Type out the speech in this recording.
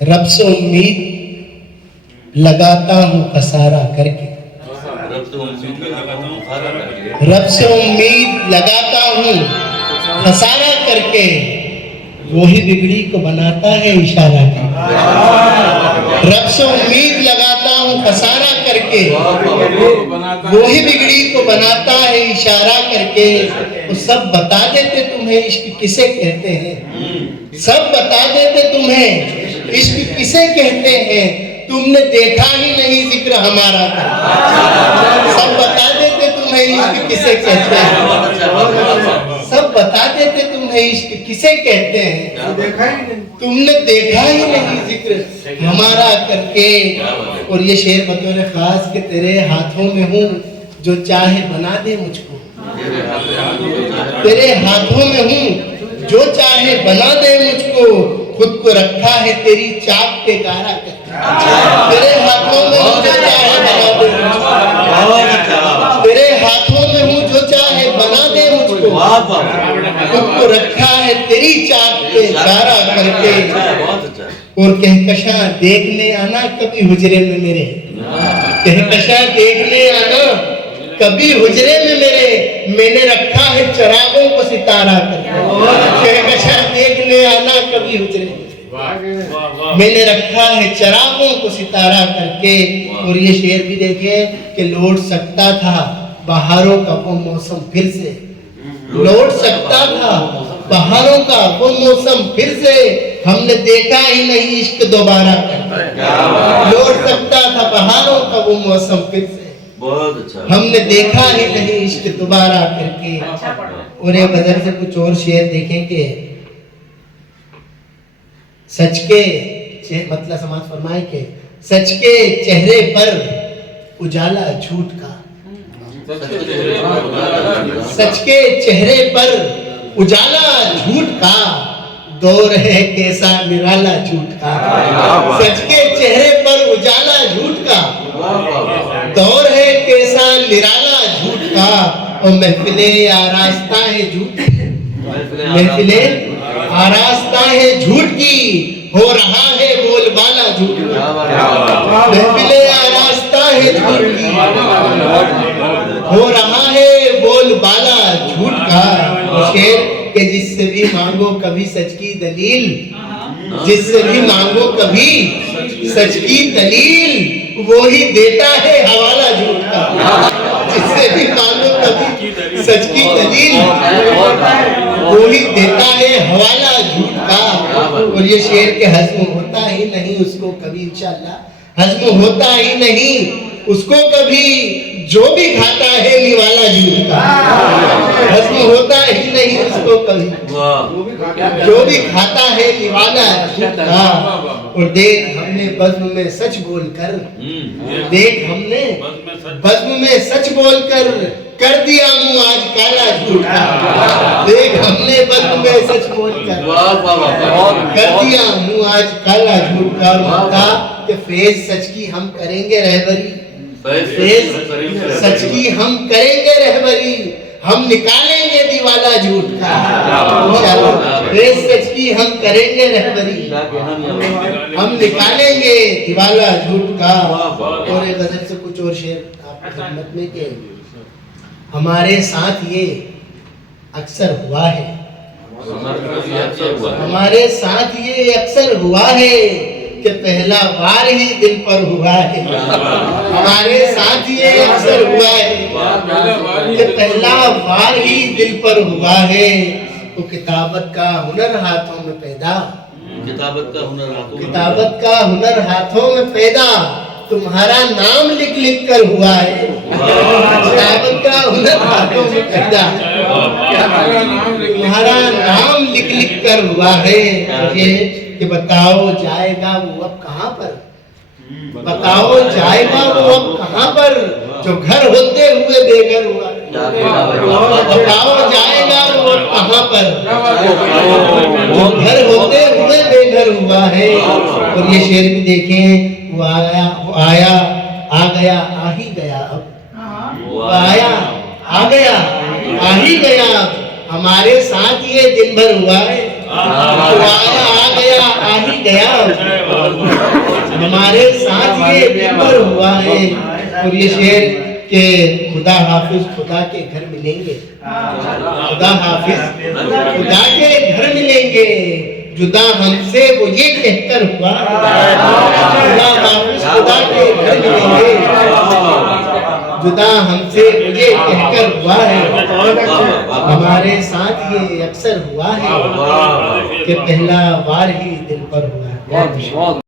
रब से उम्मीद लगाता हूँ खसारा करके, रब से उम्मीद लगाता हूँ खसारा करके, वही बिगड़ी को बनाता है इशारा करके। रब से उम्मीद लगाता हूँ खसारा करके, वही बिगड़ी को बनाता है इशारा करके। वो सब बता देते तुम्हें इश्क किसे कहते हैं, सब बता देते तुम्हें इश्क किसे कहते हैं, तुमने देखा ही नहीं जिक्र हमारा करके। सब बता देते तुम्हें इश्क किसे कहते हैं, सब बता देते तुम्हें इश्क किसे कहते हैं, तुमने देखा ही नहीं जिक्र हमारा करके। और ये शेर बतौर खास के तेरे हाथों में हूँ जो चाहे बना दे मुझको, तेरे हाथों में हूँ जो चाहे बना दे मुझको, खुद को रखा है तेरी चाक पे गारा करके। तेरे हाथों में हूँ जो चाहे बना दे मुझको, तेरे हाथों में हूँ जो चाहे बना दे मुझको, खुद को रखा है तेरी चाक पे गारा करके। और कहकशां देखने आना कभी हुजरे में मेरे, कहकशां देखने आना कभी हुजरे में मेरे, मैंने रखा है चिरागों को सितारा करके। कहकशां देखने आना कभी हुजरे में, मैंने रखा है चिरागों को सितारा करके। और ये शेर भी देखे कि लौट सकता था बहारों का वो मौसम फिर से, लौट सकता था बहारों का वो मौसम फिर से, हमने देखा ही नहीं इश्क दोबारा करके। लौट सकता था बहारों का वो मौसम फिर से, बहुत अच्छा, हमने देखा ही नहीं इश्क दोबारा करके। और ये गजल से कुछ और शेर देखेंगे। सच के मतलब समाज फरमाए के सच के चेहरे पर उजाला झूठ का, सच के चेहरे पर उजाला झूठ का, दौर है कैसा निराला झूठ का। सच के चेहरे पर उजाला झूठ का, दौर है कैसा निराला झूठ का। और महफिले आरास्ता है झूठ, महफिले आरास्ता है झूठ की, हो रहा है बोलबाला झूठ का। महफिले आरास्ता है झूठ की, हो रहा है बोलबाला झूठ का। शेर के जिससे भी मांगो कभी सच की दलील, जिससे भी मांगो कभी सच की दलील, वो ही देता है हवाला झूठ का। जिससे भी मांगो कभी सच की दलील, वो ही देता है हवाला झूठ का। और ये शेर के हज़्म होता ही नहीं उसको कभी, इंशाअल्लाह हज़्म होता ही नहीं उसको कभी, जो भी खाता है निवाला झूठ का। हज़्म होता ही नहीं उसको कभी, जो भी खाता है निवाला झूठ का। और देख हमने बज़्म में सच बोलकर, देख हमने बज़्म में सच बोलकर कर दिया मुंह आज काला झूठ का। देख हमने बज़्म में सच बोलकर कर दिया मुंह आज काला झूठ का। और कहा कि फेज सच की हम करेंगे रहबरी, फेज सच की हम करेंगे रहबरी, हम निकालेंगे दिवाला झूठ का। फेज सच की हम करेंगे रहबरी, हम निकालेंगे दिवाला झूठ का। और एक गजल से कुछ और शेर आपकी खिदमत में के हमारे साथ ये अक्सर हुआ है, हमारे साथ ये अक्सर हुआ है कि पहला वार ही दिल पर हुआ है। हमारे साथ ये अक्सर हुआ है कि पहला वार ही दिल पर हुआ है। तो किताबत का हुनर हाथों में पैदा, किताबत का हुनर हाथों, किताबत का हुनर हाथों में पैदा, तुम्हारा नाम लिख लिख कर हुआ है। किताबत का हुनर हाथों में पैदा, तुम्हारा नाम लिख लिख कर हुआ है। ये कि बताओ जाएगा वो अब कहाँ पर, बताओ जाएगा वो अब कहाँ पर, जो घर होते हुए बेघर हुआ। बताओ जाएगा वो अब कहाँ पर, जो घर होते हुए बेघर हुआ है। और ये शेर भी देखें, वो आया, वो आया, आ गया, आ ही गया अब, वो आया, आ गया, आ ही गया। हमारे साथ ये दिन भर हुआ है, वो आया, आ गया, आ ही गया। हमारे साथ ये बेबर हुआ है। और ये शेर के खुदा हाफिज खुदा के घर मिलेंगे, खुदा हाफिज खुदा के घर मिलेंगे, जुदा हमसे वो ये कहकर हुआ, खुदा हाफिज खुदा के घर मिलेंगे, जुदा हमसे वो ये कहकर हुआ है। हमारे साथ ये अक्सर हुआ है कि पहला वार ही दिल पर हुआ है।